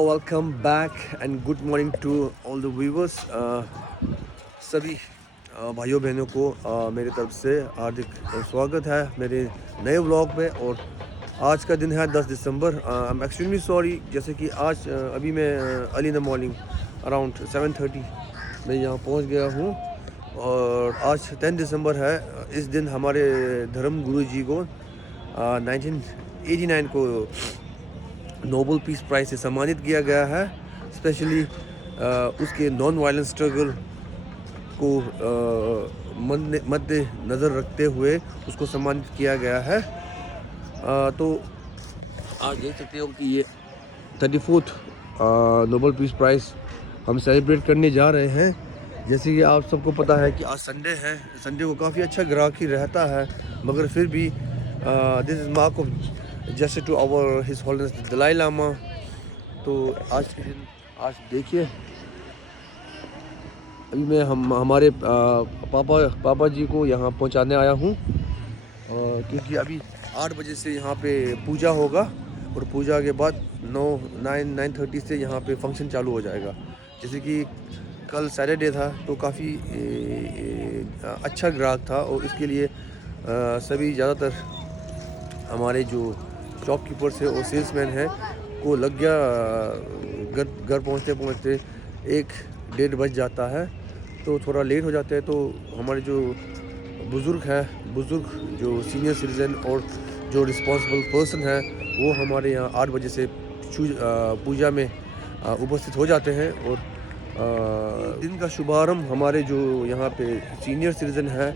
Welcome back and good morning to all the viewers. सभी भाइयों बहनों को मेरी तरफ से हार्दिक स्वागत है मेरे नए व्लॉग में। और आज का दिन है 10 दिसंबर। आई एम एक्सट्रीमली सॉरी, जैसे कि आज अभी मैं early in the morning around 7:30 मैं यहाँ पहुँच गया हूँ। और आज 10 दिसंबर है। इस दिन हमारे धर्म गुरु जी को 1989 को नोबल पीस प्राइज़ से सम्मानित किया गया है। स्पेशली उसके नॉन वायलेंस स्ट्रगल को मद्दे नज़र रखते हुए उसको सम्मानित किया गया है। तो आप देख सकते हो कि ये 34th नोबल पीस प्राइज़ हम सेलिब्रेट करने जा रहे हैं। जैसे कि आप सबको पता है कि आज संडे है। संडे को काफ़ी अच्छा ग्राहकी रहता है, मगर फिर भी this is mark of just to our his holiness Dalai Lama. तो आज के दिन आज देखिए, अभी मैं हमारे पापा जी को यहाँ पहुँचाने आया हूँ, क्योंकि अभी 8 बजे से यहाँ पे पूजा होगा और पूजा के बाद 9:30 से यहाँ पे फंक्शन चालू हो जाएगा। जैसे कि कल सैटरडे था तो काफ़ी अच्छा ग्राहक था, और इसके लिए सभी ज़्यादातर हमारे जो शॉपकीपर्स है और सेल्समैन हैं को लग गया। घर पहुँचते पहुँचते 1-1:30 बज जाता है, तो थोड़ा लेट हो जाते हैं। तो हमारे जो बुज़ुर्ग जो सीनियर सिटीज़न और जो रिस्पॉन्सिबल पर्सन है वो हमारे यहाँ 8 बजे से पूजा में उपस्थित हो जाते हैं। और दिन का शुभारंभ हमारे जो यहाँ पे सीनियर सिटीज़न है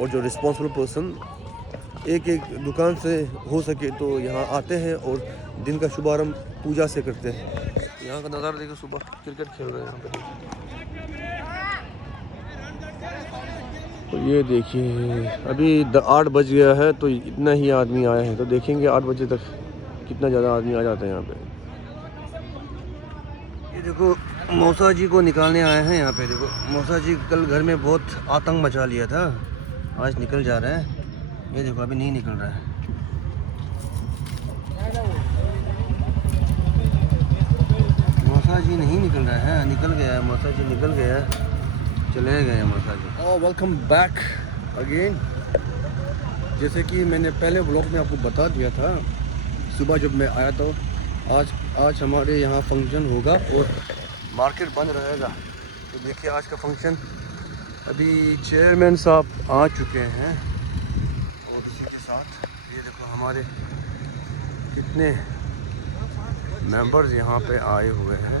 और जो रिस्पॉन्सिबल पर्सन एक दुकान से हो सके तो यहाँ आते हैं और दिन का शुभारंभ पूजा से करते हैं। यहाँ का नज़ारा देखो, सुबह क्रिकेट खेल रहे हैं यहाँ पे। तो ये देखिए, अभी 8 बज गया है तो इतना ही आदमी आए हैं। तो देखेंगे 8 बजे तक कितना ज़्यादा आदमी आ जाते हैं यहाँ पे। ये देखो, मौसा जी को निकालने आए हैं यहाँ पे। देखो, मौसा जी कल घर में बहुत आतंक मचा लिया था, आज निकल जा रहे हैं। ये देखो, अभी नहीं निकल रहा है। मौसा जी नहीं निकल रहा है, निकल गया है मौसा जी, निकल गया, चले गए मौसा जी। और वेलकम बैक अगेन। जैसे कि मैंने पहले व्लॉग में आपको बता दिया था, सुबह जब मैं आया तो आज हमारे यहाँ फंक्शन होगा और मार्केट बंद रहेगा। तो देखिए, आज का फंक्शन, अभी चेयरमैन साहब आ चुके हैं और उसी के साथ ये देखो हमारे कितने मेंबर्स यहाँ पे आए हुए हैं।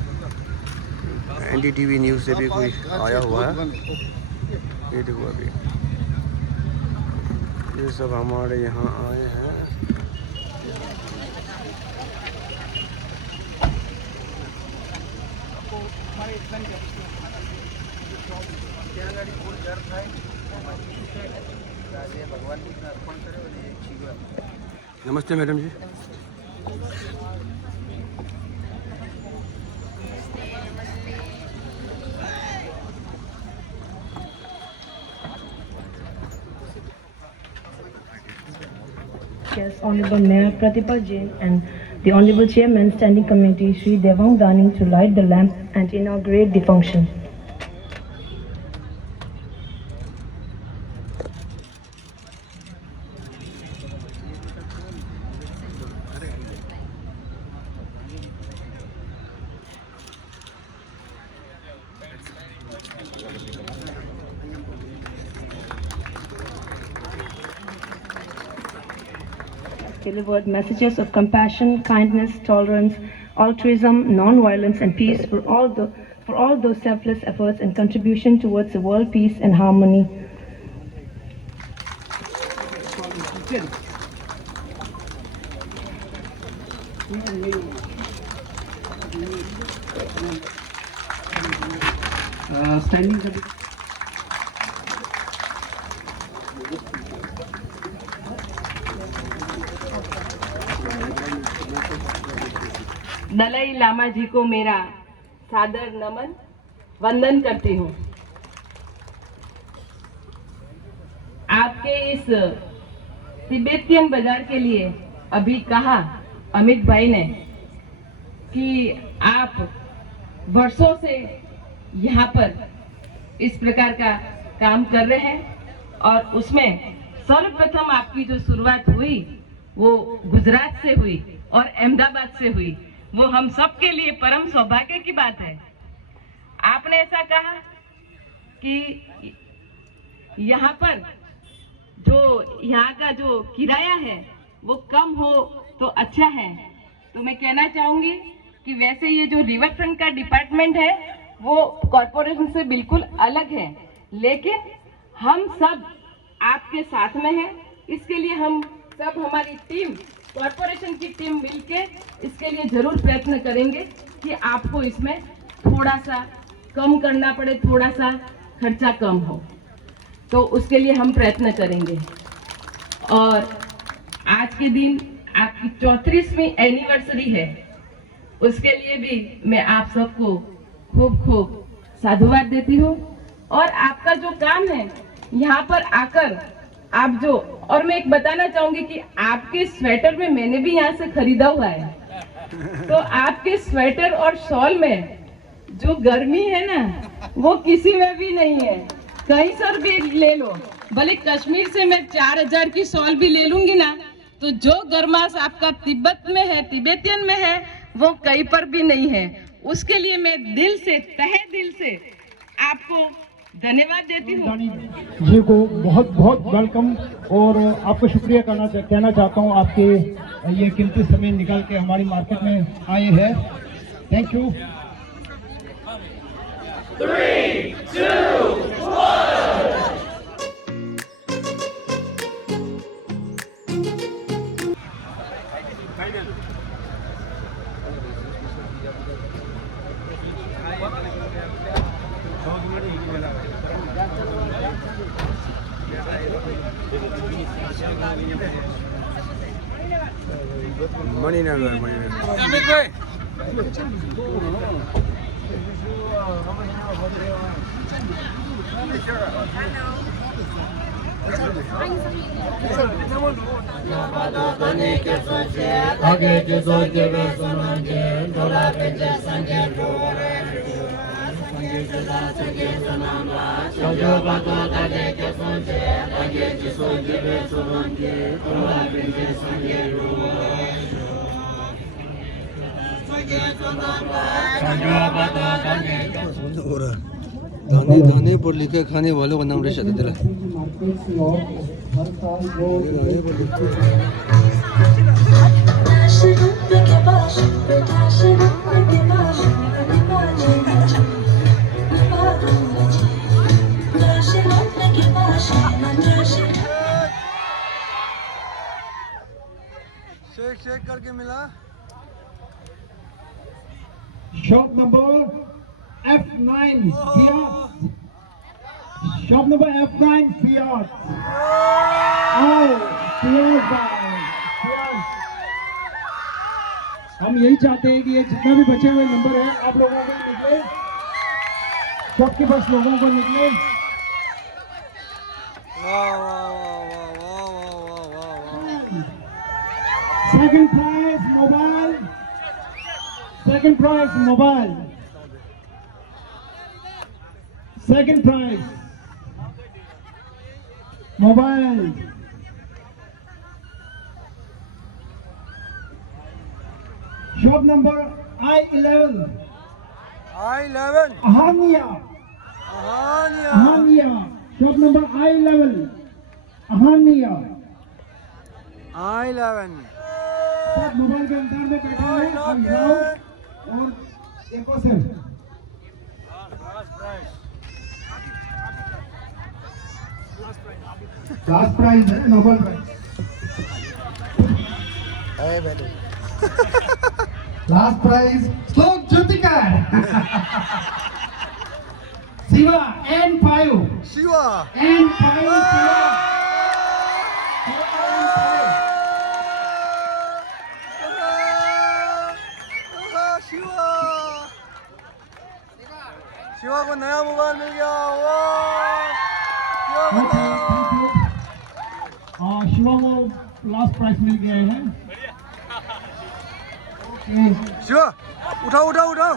NDTV न्यूज़ से भी कोई आया हुआ है। ये देखो, अभी ये सब हमारे यहाँ आए हैं। नमस्ते madam ji. Yes, Honorable Mayor Pratibha Jain and the Honorable Chairman Standing Committee Shri Devang Dani to light the lamp and inaugurate the function. Delivered messages of compassion, kindness, tolerance, altruism, non-violence, and peace for all those selfless efforts and contribution towards the world peace and harmony. Standing. Dalai Lama ji को मेरा सादर नमन वंदन करती हूँ। आपके इस Tibetan बाजार के लिए अभी कहा अमित भाई ने कि आप वर्षों से यहाँ पर इस प्रकार का काम कर रहे हैं और उसमें सर्वप्रथम आपकी जो शुरुआत हुई वो गुजरात से हुई और अहमदाबाद से हुई। वो हम सब के लिए परम सौभाग्य की बात है। आपने ऐसा कहा कि यहाँ पर जो यहाँ का जो किराया है वो कम हो तो अच्छा है। तो मैं कहना चाहूंगी कि वैसे ये जो रिवर फ्रंट का डिपार्टमेंट है वो कॉरपोरेशन से बिल्कुल अलग है, लेकिन हम सब आपके साथ में हैं। इसके लिए हम सब हमारी टीम, कॉरपोरेशन की टीम मिलके इसके लिए जरूर प्रयत्न करेंगे कि आपको इसमें थोड़ा सा कम करना पड़े, थोड़ा सा खर्चा कम हो, तो उसके लिए हम प्रयत्न करेंगे। और आज के दिन आपकी 34वीं एनिवर्सरी है, उसके लिए भी मैं आप सबको खूब खूब साधुवाद देती हूँ। और आपका जो काम है यहाँ पर आकर आप जो, और मैं एक बताना चाहूंगी कि आपके स्वेटर में मैंने भी यहाँ से खरीदा हुआ है, तो आपके स्वेटर और शॉल में जो गर्मी है ना वो किसी में भी नहीं है। कहीं सर भी ले लो, भले कश्मीर से मैं 4000 की शॉल भी ले लूंगी ना, तो जो गर्माश आपका तिब्बत में है, तिब्बतियन में है, वो कहीं पर भी नहीं है। उसके लिए मैं दिल से, तहे दिल से आपको धन्यवाद देती हूँ। जी को बहुत बहुत वेलकम और आपको शुक्रिया कहना चाहता हूँ, आपके ये कीमती समय निकाल के हमारी मार्केट में आए हैं। Thank you. 3, 2, 1. मणिनगर आगे के सोचे वे सुनेंगे, ढोला के जैसेंगे जो बातों आगे के सोचे, आगे के सोचे वे सुनेंगे, ढोला के जैसेंगे दाने दाने पर लिखे खाने वालों का नाम रेशद दिला। शेक शेक करके मिला। Shop number F9 Fiat, shop number F9 Fiat। आओ Fiat भाई, हम यही चाहते हैं कि ये जितना भी बचे हुए नंबर है आप लोगों को निकले, शॉप के पास लोगों को निकले। Second prize mobile, second prize mobile, second prize mobile. Shop number I11 अहानिया, शॉप नंबर I11 अहानिया। सब मोबाइल के अंदर में बैठे हैं, हम जाओ और देखो सर। लास्ट प्राइज है नोबल प्राइज। लास्ट प्राइज श्लोक ज्योतिकार शिवा N5 शिवा N5 शिवा को नया मोबाइल मिल गया। शिवा को लास्ट प्राइज मिल गया है। शिवा उठाओ उठाओ उठाओ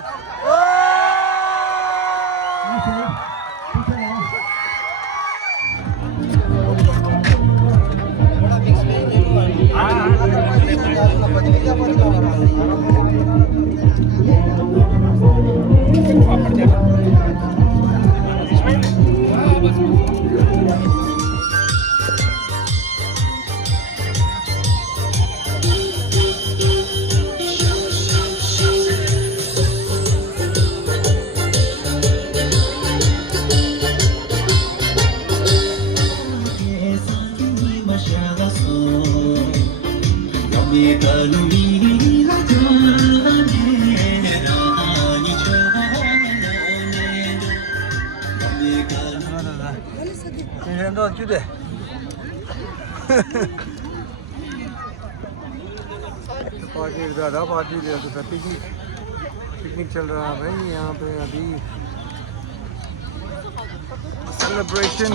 पार्टी ज़्यादा पार्टी दे तो पिकनिक चल रहा है भाई यहाँ पे अभी सेलिब्रेशन